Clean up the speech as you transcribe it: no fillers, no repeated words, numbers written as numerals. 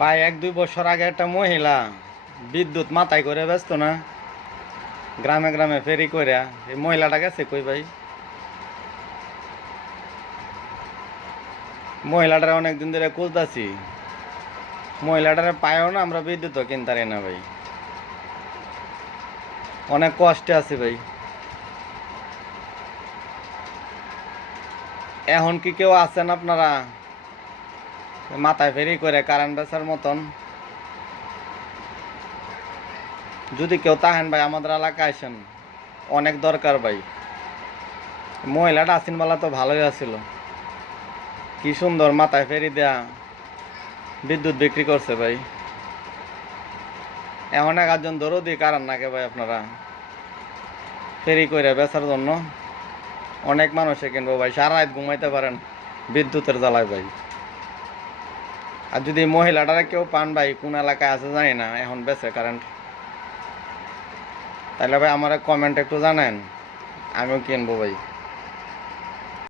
ভাই 1-2 বছর আগে একটা মহিলা বিদ্যুৎ মাথায় করে ব্যস্ত না, গ্রামে গ্রামে ফেরি করে। এই মহিলাটা গেছে কই ভাই? মহিলাটারে অনেকদিন ধরে খুঁজতাছি, মহিলাটারে পাইও না, আমরা বিদ্যুৎও কিনতারি না ভাই। অনেক কষ্টে আছি ভাই। এখন কি কেউ আছেন আপনারা মাথায় ফেরি করে কারেন্ট বেচার মতন? যদি কেউ তাহেন ভাই আমাদের এলাকায় আসেন, অনেক দরকার ভাই। মহিলাটা আসিনবালা তো ভালোই আছিল, কি সুন্দর মাথায় ফেরি দেয়া বিদ্যুৎ বিক্রি করছে ভাই। এখন 1 জন দরদি কারণ নাকি ভাই আপনারা ফেরি করে বেচার জন্য? অনেক মানুষে কিনবো ভাই, সারা রাত ঘুমাইতে পারেন বিদ্যুতের জ্বালায় ভাই। আর যদি মহিলাটারে কেউ পান ভাই, কোন এলাকায় আছে জানি না, এখন বেচে কারেন্ট, তাহলে ভাই আমার কমেন্ট একটু জানেন, আমিও কিনবো ভাই।